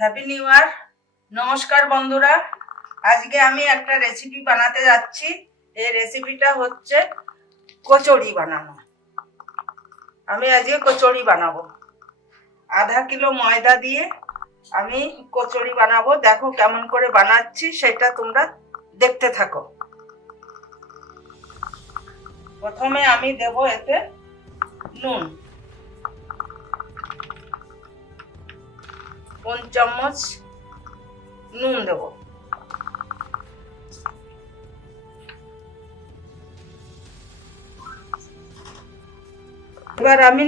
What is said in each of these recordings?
Happy new year. নমস্কার বন্ধুরা, আজকে আমি একটা রেসিপি বানাতে যাচ্ছি। এই রেসিপিটা হচ্ছে কচুরি বানানো। আমি আজকে কচুরি বানাবো। আধা কিলো ময়দা দিয়ে আমি কচুরি বানাবো। দেখো কেমন করে বানাচ্ছি সেটা তোমরা দেখতে থাকো। প্রথমে আমি দেব এতে নুন 1 চামচ নুন দেব। এবার আমি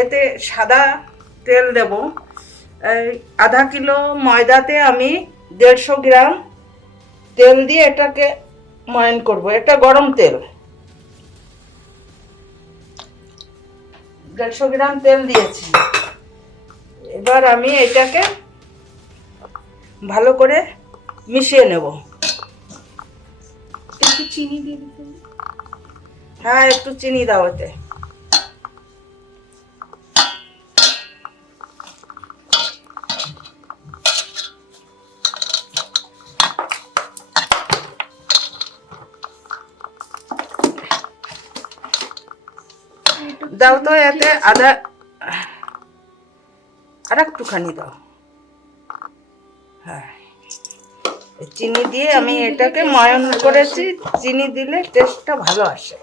এতে সাদা তেল দেব। আধা কিলো ময়দাতে আমি 150 গ্রাম তেল দিয়ে এটাকে ময়ান করব। এটা গরম তেল। 150 গ্রাম তেল দিয়েছি। এবার আমি এটাকে ভালো করে মিশিয়ে নেব। একটু চিনি দিয়ে দিতে হবে। হ্যাঁ, একটু চিনি দাও এতে। দাও তো এতে আদা আর একটুখানি দাও। হ্যাঁ, চিনি দিয়ে আমি এটাকে ময়ান করেছি। চিনি দিলে টেস্টটা ভালো আসে।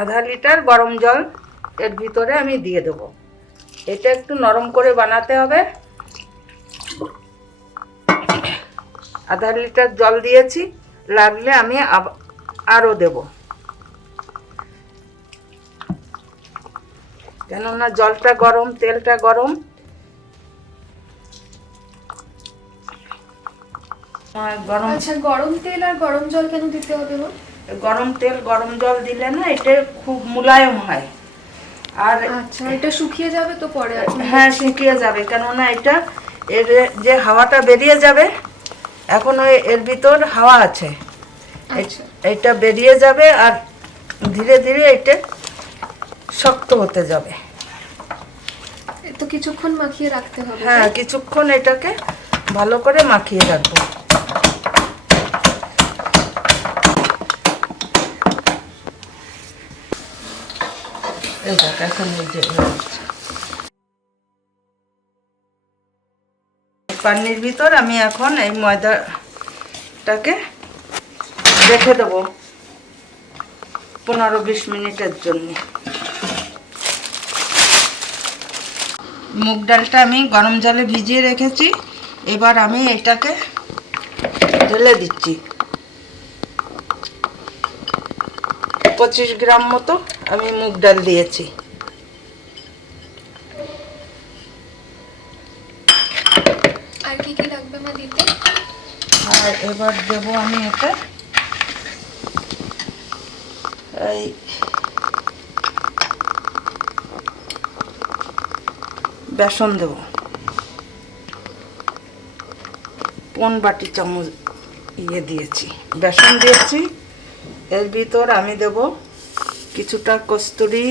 আধা লিটার গরম জল এর ভিতরে আমি দিয়ে দেবো। এটা একটু নরম করে বানাতে হবে। আধা লিটার জল দিয়েছি, লাগলে আমি আরও দেব, কেননা জলটা গরম, তেলটা গরম। গরম। আচ্ছা, গরম তেল আর গরম জল কেন দিতে হবে গো? গরম তেল গরম জল দিলে এটা খুব মুলায়ম হয়। আর আচ্ছা, এটা শুকিয়ে যাবে তো পরে? হ্যাঁ, শুকিয়ে যাবে, কেননা এটা এর যে হাওয়াটা বেরিয়ে যাবে, এখন এর ভিতর হাওয়া আছে। আচ্ছা, এটা বেরিয়ে যাবে আর ধীরে ধীরে এটা শক্ত হতে যাবে। তো কিছুক্ষণ মাখিয়ে রাখতে হবে। হ্যাঁ, কিছুক্ষণ এটাকে ভালো করে মাখিয়ে রাখবো। এই দেখ, এখন এই যে পানির ভিতর আমি এখন এই ময়দাটাকে রেখে দেবো 15-20 মিনিটের জন্য। মুগ ডালটা আমি গরম জলে ভিজিয়ে রেখেছি। এবার আমি এটাকে ঢেলে দিচ্ছি। 25 গ্রাম মতো আমি মুগ ডাল দিয়েছি। আর কি কি লাগবে মা দিতে? আর এবার দেবো আমি এটা এই বেসন দেব। 1 বাটি চামচ দিয়েছি, বেসন দিয়েছি। এর ভিতর আমি দেব কিছুটা কস্তুরি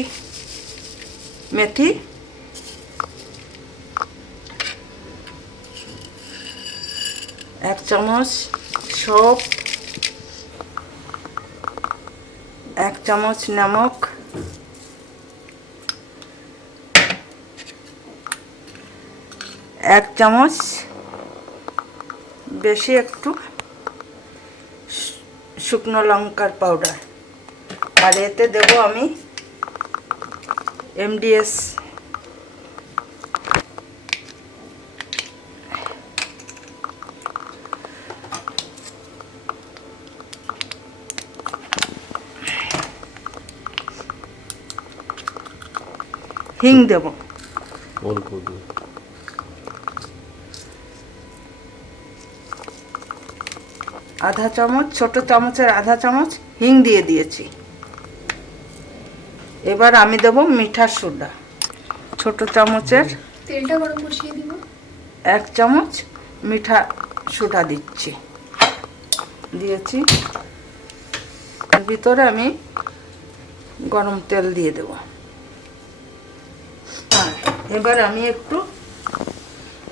মেথি, এক চামচ সৌপ, 1 চামচ নমক, 1 চামচ বেশি একটু শুকনো লঙ্কার পাউডার। আর এতে দেব আমি MDS হিং দেব। অল্প দিয়ে আধা চামচ, ছোট চামচের আধা চামচ হিং দিয়ে দিয়েছি। এবার আমি দেব মিঠা সোডা, ছোট চামচের। তেলটা গরম বসিয়ে দিব। 1 চামচ মিঠা সোডা দিয়েছি। এর ভিতরে আমি গরম তেল দিয়ে দেব। এবার আমি একটু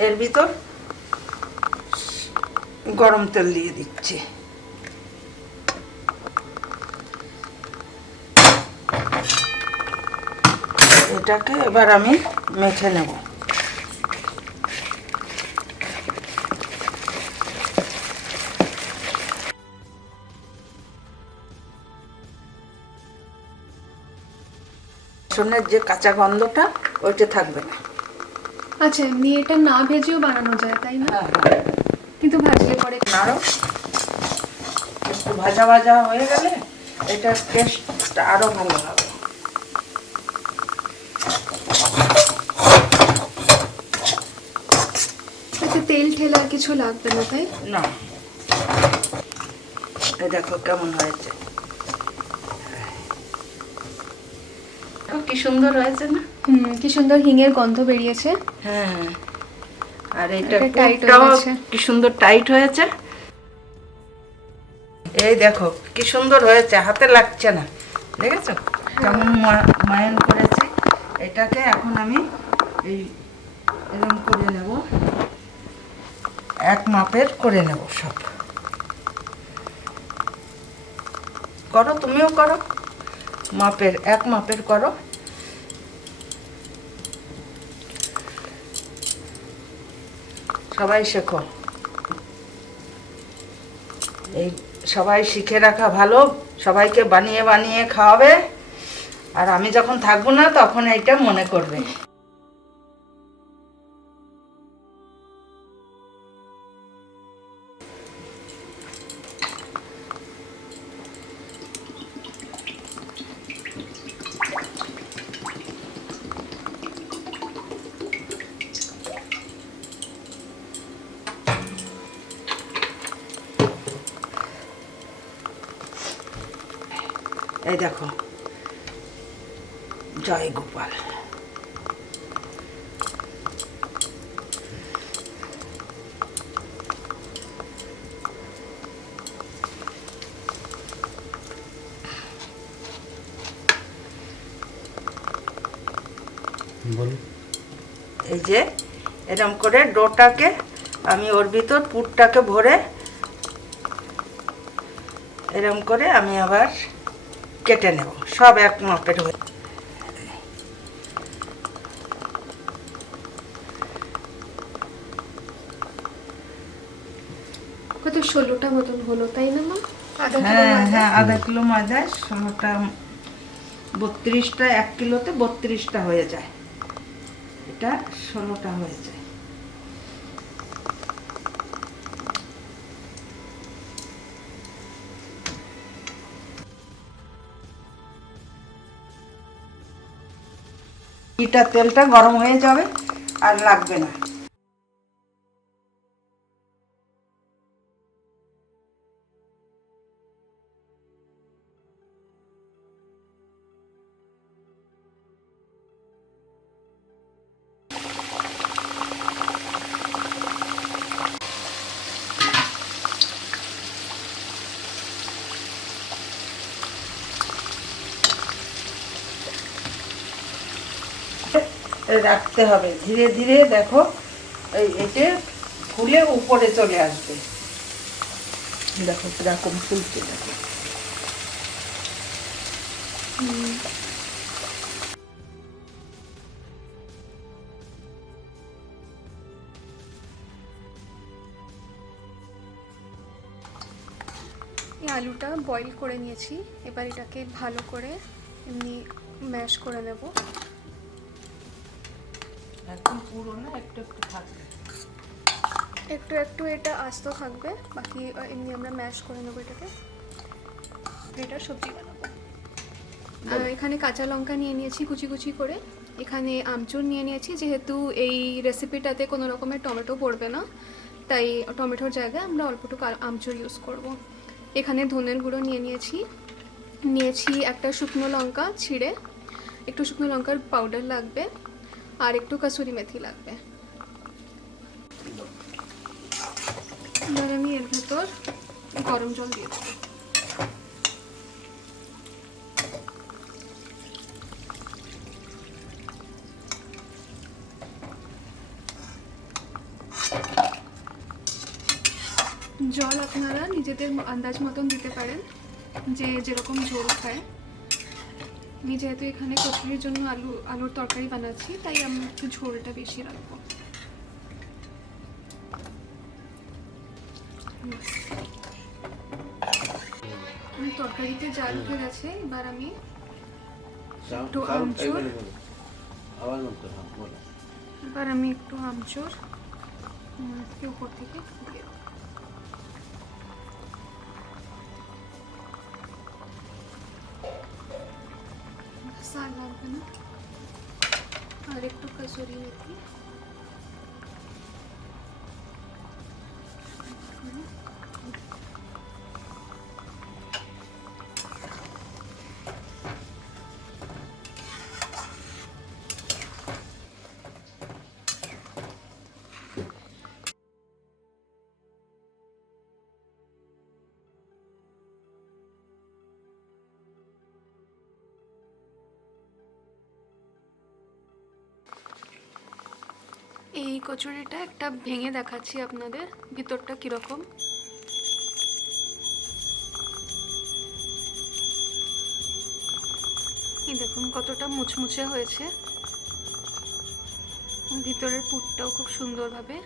এর ভিতর গরম তেল দিয়ে দিচ্ছি। এটাকে এবার আমি মেখে নেব। রসুনের যে কাঁচা গন্ধটা ওইটা থাকবে না। আচ্ছা, এমনি এটা না ভেজেও বানানো যায় তাই না? হ্যাঁ, কিন্তু ভাজলে পরে আরো একটু ভাজা ভাজা হয়ে গেলে এটার টেস্টটা আরো ভালো হবে। এতে তেল ঠেলা কিছু লাগবে না তাই? না, এই দেখো কেমন হয়েছে, কি সুন্দর হয়েছে না? কি সুন্দর হিঙের গন্ধ বেরিয়েছে। হ্যাঁ, আর এটা এটা টাইট পুরটাও হয়েছে। কি সুন্দর টাইট হয়েছে। এই দেখো কি সুন্দর হয়েছে, হাতে লাগছে না, দেখেছো কেমন মায়ান করেছে। এটাকে এখন আমি এই এরকম করে নেব, এক মাপের করে নেব সব। করো, তুমিও করো, মাপের এক মাপের করো। সবাই শেখো, এই সবাই শিখে রাখা ভালো, সবাইকে বানিয়ে বানিয়ে খাওয়াবে। আর আমি যখন থাকবো না তখন এইটা মনে করবে। এই দেখো, জয় গোপাল। বলো। এই যে এরকম করে ডোটাকে আমি ওর ভিতর পুরটাকে ভরে এরকম করে আমি আবার কেটে নেব, সব এক মাপের হয়ে। কত 16টা মতন হলো তাই না মা? আধা কিলো হ্যাঁ ময়দা। হ্যাঁ, আধা কিলো ময়দায় 16টা, 32টা, 1 কিলোতে 32টা হয়ে যায়, এটা 16টা হয়ে যায়। এটা তেলটা গরম হয়ে যাবে, আর লাগবে না। রাখতে হবে ধীরে ধীরে, দেখো এই এটা ফুলে উপরে চলে আসবে, দেখো কিরকম ফুলছে, দেখো। এই আলুটা বয়েল করে নিয়েছি, এবার এটাকে ভালো করে এমনি ম্যাশ করে নেব। একদম পুরো না, একটু একটু থাকবে। একটু একটু এটা আস্ত থাকবে, বাকি এমনি আমরা ম্যাশ করে নেব এটাকে। এটা সবজি বানাবো। এখানে কাঁচা লঙ্কা নিয়ে নিয়েছি কুচি কুচি করে, এখানে আমচুর নিয়ে নিয়েছি, যেহেতু এই রেসিপিটাতে কোনো রকমের টমেটো পড়বে না তাই টমেটোর জায়গায় আমরা অল্পটুকু আমচুর ইউজ করব। এখানে ধনের গুঁড়ো নিয়েছি একটা শুকনো লঙ্কা ছিঁড়ে, একটু শুকনো লঙ্কার পাউডার লাগবে, আর একটু কাসুরি মেথি লাগবে। এবার আমি এর ভেতর গরম জল দিয়ে দেবো। জল আপনারা নিজেদের আন্দাজ মতন দিতে পারেন, যে যেরকম ঝোল খায়। আমি যেহেতু এখানে কচুরির জন্য আলুর তরকারি বানাচ্ছি, তাই আমি একটু ঝোলটা বেশি রাখবো। তরকারিতে জাল উঠে গেছে, এবার আমি একটু আমচুর, আবার বলতে হ্যাঁ বলো। এবার আমি একটু আমচুর উপর থেকে দিয়ে দেবো। আর লাগবে না, আর একটু কসুরি মেথি। এই কচুরিটা একটা ভেঙে দেখাচ্ছি আপনাদের ভিতরটা কিরকম। এই দেখুন কতটা মুচমুচে হয়েছে, ভিতরের পুরটাও খুব সুন্দরভাবে